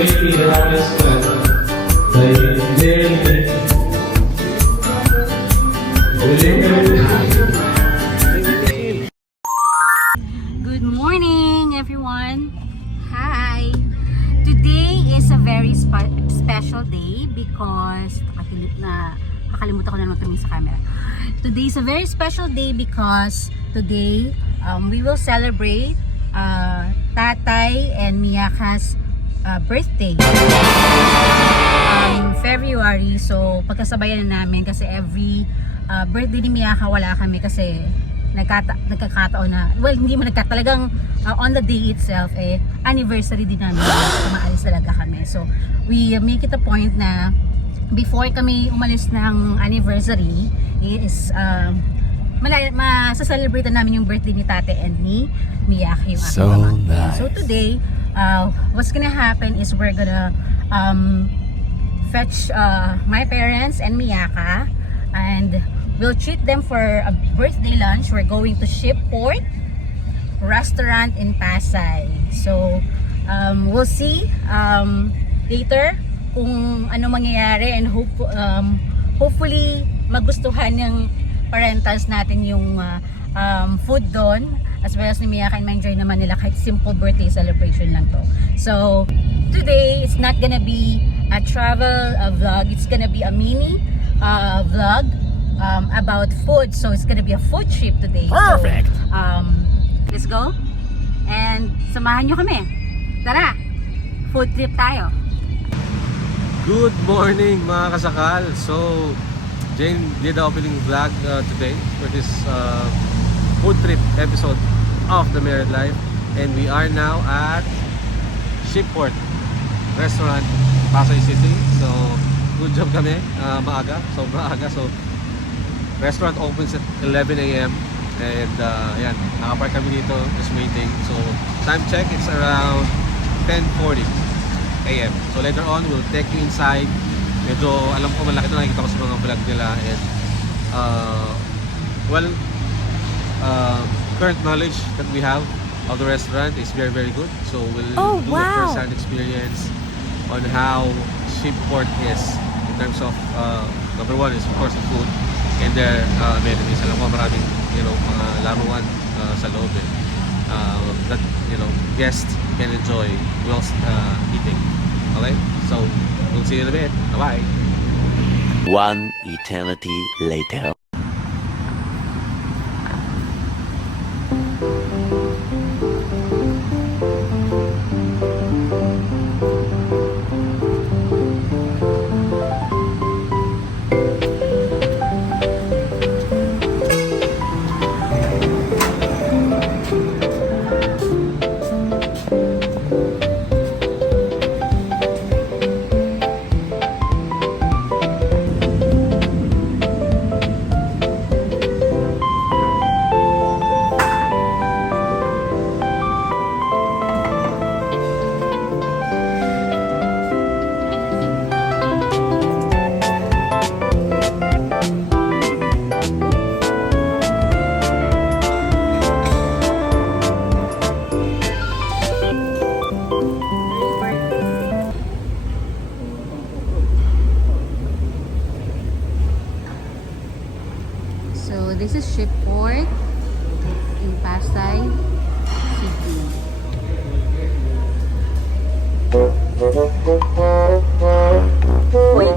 Good morning, everyone. Hi. Today is a very special day because nakalimutan ko na naman tumingin sa camera. Today is a very special day because today we will celebrate Tatay and Miyaka's birthday. February, so pagkasabayan na namin kasi every birthday ni Miyaka wala kami kasi nagkakataon na, well, hindi mo talagang on the day itself anniversary din namin, maalis talaga kami. So we make it a point na before kami umalis ng anniversary is masaselebrate namin yung birthday ni Tate and ni Miyaka, yung aking pamangkin. Nice. So today what's gonna happen is we're gonna fetch my parents and Miyaka, and we'll treat them for a birthday lunch. We're going to Shipport restaurant in Pasay. So we'll see later kung ano mangyayari, and hopefully magustuhan ng parentals natin yung food doon, as well as ni Miyaka, and ma-enjoy naman nila kahit simple birthday celebration lang to. So today it's not gonna be a travel vlog, it's gonna be a mini vlog about food. So it's gonna be a food trip today. Perfect. So, let's go and samahan nyo kami. Tara, food trip tayo. Good morning mga kasakal. So Jane did the opening vlog today for this food trip episode of The Married Life, and we are now at Shipport Restaurant, Pasay City. So good job kami, maaga, sobrang aga. So restaurant opens at 11 AM and yan, nakapark kami dito just waiting. So time check, it's around 10:40 AM. So later on we'll take you inside. Medyo alam ko malaki ito, nakikita ko sa mga vlog nila, and current knowledge that we have of the restaurant is very good. So we'll do a first-hand experience on how Shipport is in terms of number one is of course the food and their amenities. Alam ko maraming mga laruan sa loob that guests can enjoy whilst eating. Okay, so we'll see you in a bit. Bye bye. One eternity later. So this is Shipport in Pasay City. Uy!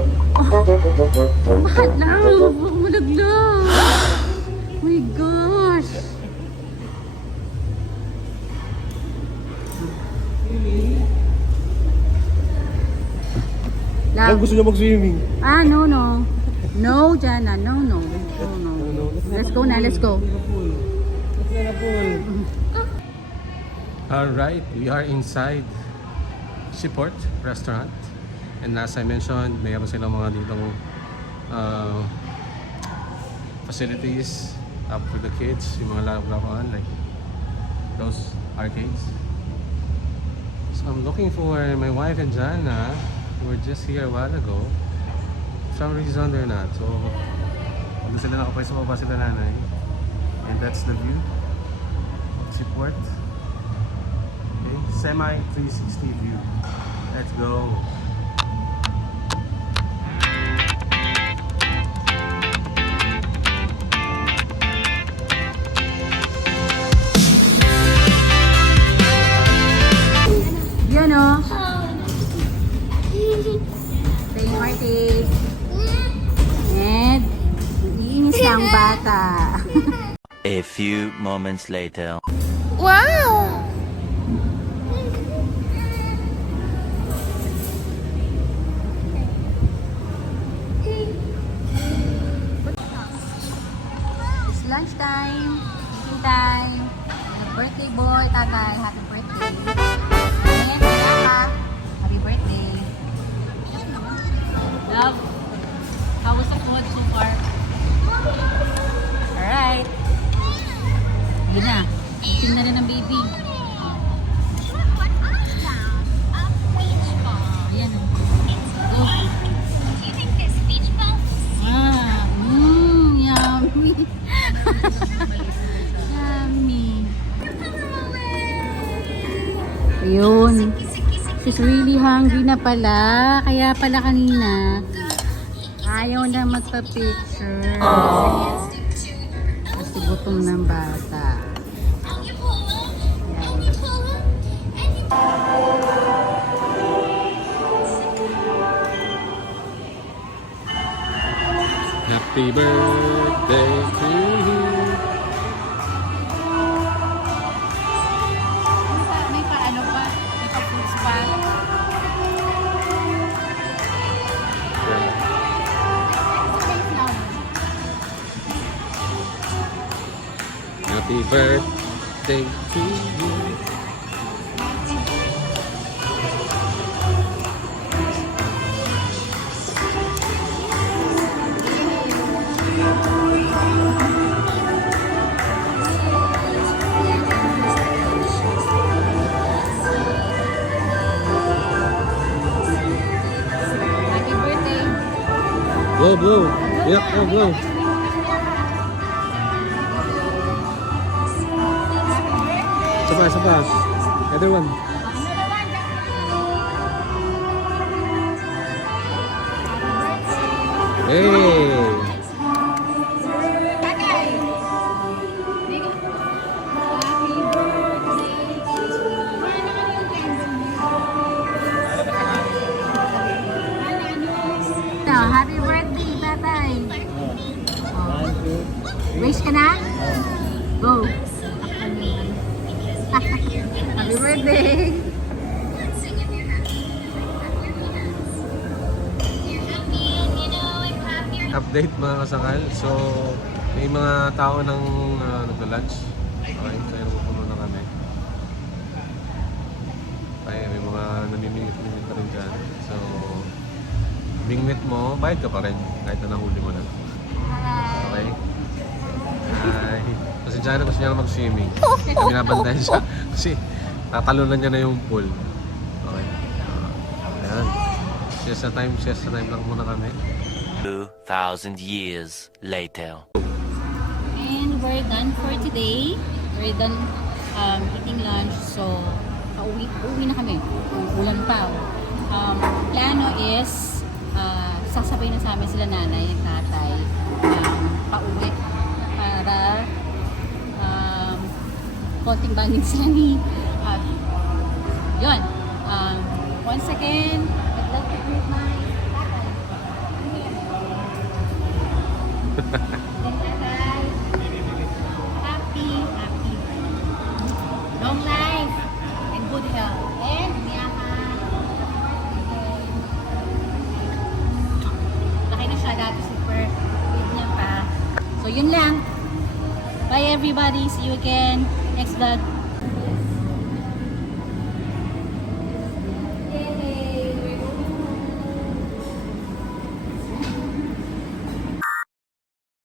Bakit lang? Malaglag! Oh my gosh! Gusto niya mag-swimming? No. No, Jana. No. Let's go na, let's go. Alright, we are inside Shipport Restaurant, and as I mentioned, mayroon silang mga ditong facilities for the kids, yung mga laruan like those arcades. So I'm looking for my wife and Jana, who were just here a while ago. For some reason they're not. So doon sila nakapay sa baba sila nanay, and that's the view of Shipport. Okay, semi 360 view. Let's go. Yan o. Say Marty. And, iinis na ang bata. A few moments later. Wow! It's lunchtime. Eating time. Birthday boy, tatay. Happy birthday. And, Yaka. Happy birthday. Love, how was the food so far? Alright. Yun na. Eating na rin ang baby. Ayan. Go. Yummy. Yummy. Ayun. She's really hungry na pala. Kaya pala kanina, ayaw na magpa-picture. Kasi gutom ng bata. Happy birthday to you. May paano pa? May pa-fruits pa? Happy birthday to you. Happy birthday. Blow, blow. Yep, blow, blow. Isa pa. Other one. Hey! Happy birthday, tatay. Wish ka na? Go. Happy birthday. Update mga kasakal. So, may mga tao nang nagla-lunch. Okay, kaya napupuno na kami. Kaya may mga namimingit-mingit na rin dyan. So, bingwit mo, bayad ka pa rin kahit na nahuli mo na. Okay? Hi! Kasi dyan gusto niya mag-swimming. Binabantayan siya. Kasi tatalunan niya na yung pool. Okay. Ayan. Siesta time lang muna kami. 2,000 years later. And we're done for today. We're done eating lunch. So, uwi na kami. Ulan pa. Plano is sasabay na sa amin sila nanay at tatay pauwi para konting banding sila ni yun. Once again, I'd like to greet my tatay. Then tatay, happy long life and good health. And Miyaka, laki na siya dati, super big niya pa. So yun lang. Bye everybody. See you again next vlog.